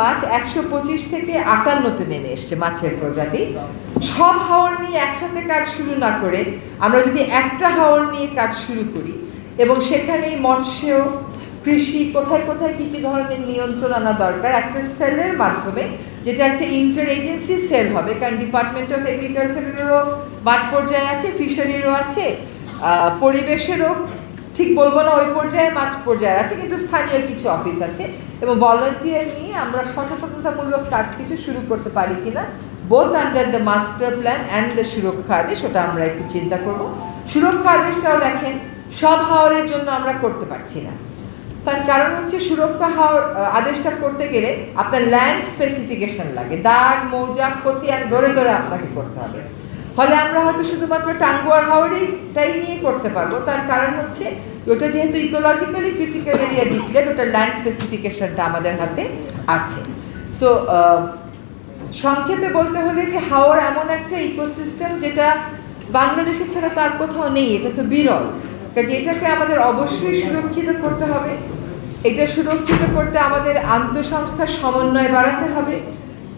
মাছ ১২৫ থেকে ৫৮-তে নেমে এসছে মাছের প্রজাতি। সব হাওর নিয়ে একসাথে কাজ শুরু না করে আমরা যদি একটা হাওর নিয়ে কাজ শুরু করি এবং সেখানেই মৎস্য, কৃষি, কোথায় কোথায় কী কী ধরনের নিয়ন্ত্রণ আনা দরকার একটা সেলের মাধ্যমে, যেটা একটা ইন্টার এজেন্সি সেল হবে, কারণ ডিপার্টমেন্ট অফ এগ্রিকালচারেরও মাঠ পর্যায়ে আছে, ফিশারিরও আছে, পরিবেশেরও ঠিক বলবো না ওই পর্যায়ে মাছ পর্যায়ে আছে, কিন্তু স্থানীয় কিছু অফিস আছে, এবং ভলান্টিয়ার নিয়ে আমরা সচেতনতামূলক কাজ কিছু শুরু করতে পারি কিনা, both under the master plan and the সুরক্ষা আদেশ, ওটা আমরা একটু চিন্তা করব। সুরক্ষা আদেশটাও দেখেন সব হাওরের জন্য আমরা করতে পারছি না, তার কারণ হচ্ছে সুরক্ষা হাওর আদেশটা করতে গেলে আপনার ল্যান্ড স্পেসিফিকেশন লাগে, দাগ, মৌজা, খতিয়ান ধরে ধরে আপনাকে করতে হবে। ফলে আমরা হয়তো শুধুমাত্র টাঙ্গুয়ার হাওরটাই নিয়ে করতে পারবো, তার কারণ হচ্ছে ওটা যেহেতু ইকোলজিক্যালি ক্রিটিক্যাল এরিয়া ডিক্লেয়ার, ওটার ল্যান্ড স্পেসিফিকেশনটা আমাদের হাতে আছে। তো সংক্ষেপে বলতে হলে যে হাওর এমন একটা ইকোসিস্টেম যেটা বাংলাদেশে ছাড়া তার কোথাও নেই, এটা তো বিরল, কাজে এটাকে আমাদের অবশ্যই সুরক্ষিত করতে হবে। এটা সুরক্ষিত করতে আমাদের আন্তঃসংস্থার সমন্বয় বাড়াতে হবে।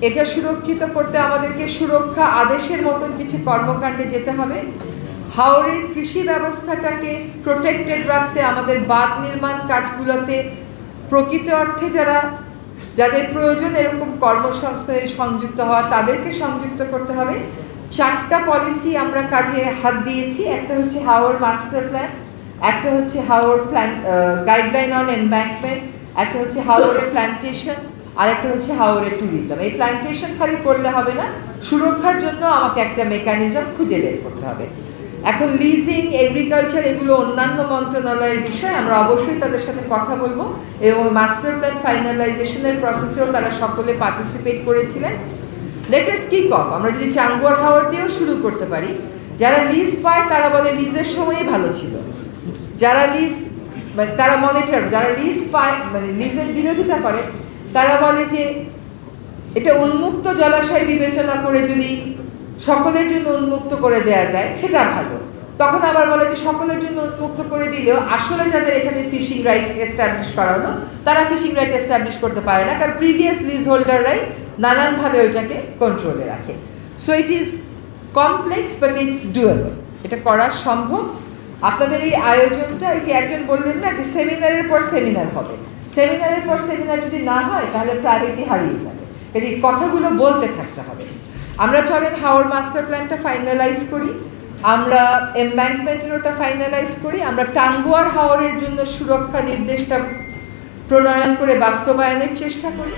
এটা সুরক্ষিত করতে আমাদেরকে সুরক্ষা আদেশের মতন কিছু কর্মকাণ্ডে যেতে হবে। হাওরের কৃষি ব্যবস্থাটাকে প্রোটেক্টেড রাখতে আমাদের বাঁধ নির্মাণ কাজগুলোতে প্রকৃত অর্থে যাদের প্রয়োজন এরকম কর্মসংস্থানে সংযুক্ত হওয়া, তাদেরকে সংযুক্ত করতে হবে। 4টা পলিসি আমরা কাজে হাত দিয়েছি। একটা হচ্ছে হাওর মাস্টার প্ল্যান, একটা হচ্ছে হাওর গাইডলাইন অন এমব্যাঙ্কমেন্ট, একটা হচ্ছে হাওরের প্ল্যান্টেশন, আর একটা হচ্ছে হাওরের ট্যুরিজম। এই প্ল্যান্টেশন খালি করলে হবে না, সুরক্ষার জন্য আমাকে একটা মেকানিজম খুঁজে বের করতে হবে। এখন লিজিং, এগ্রিকালচার এগুলো অন্যান্য মন্ত্রণালয়ের বিষয়, আমরা অবশ্যই তাদের সাথে কথা বলবো, এবং মাস্টার প্ল্যান ফাইনালাইজেশনের প্রসেসেও তারা সকলে পার্টিসিপেট করেছিলেন। লেটেস্ট কিক অফ আমরা যদি টাঙ্গুয়ার হাওর দিয়েও শুরু করতে পারি। যারা লিজ পায় তারা বলে লিজের সময়ই ভালো ছিল, যারা লিজ তারা মনিটর, যারা লিজ পায় লিজের বিরোধিতা করে তারা বলে যে এটা উন্মুক্ত জলাশয় বিবেচনা করে যদি সকলের জন্য উন্মুক্ত করে দেয়া যায় সেটা ভালো। তখন আবার বলে যে সকলের জন্য উন্মুক্ত করে দিলেও আসলে যাদের এখানে ফিশিং রাইট এস্টাবলিশ করা হলো তারা ফিশিং রাইট এস্টাবলিশ করতে পারে না, কারণ প্রিভিয়াস লিজ হোল্ডাররাই নানানভাবে ওইটাকে কন্ট্রোলে রাখে। So it is complex but it's doable, এটা করা সম্ভব। আপনাদের এই আয়োজনটা, এই যে একজন বললেন না যে সেমিনারের পর সেমিনার হবে, সেমিনারের পর সেমিনার যদি না হয় তাহলে প্রায়োরিটি হারিয়ে যাবে, কাজে কথাগুলো বলতে থাকতে হবে। আমরা চলেন হাওর মাস্টার প্ল্যানটা ফাইনালাইজ করি, আমরা এমব্যাঙ্কমেন্টের ওটা ফাইনালাইজ করি, আমরা টাঙ্গুয়ার হাওরের জন্য সুরক্ষা নির্দেশটা প্রণয়ন করে বাস্তবায়নের চেষ্টা করি।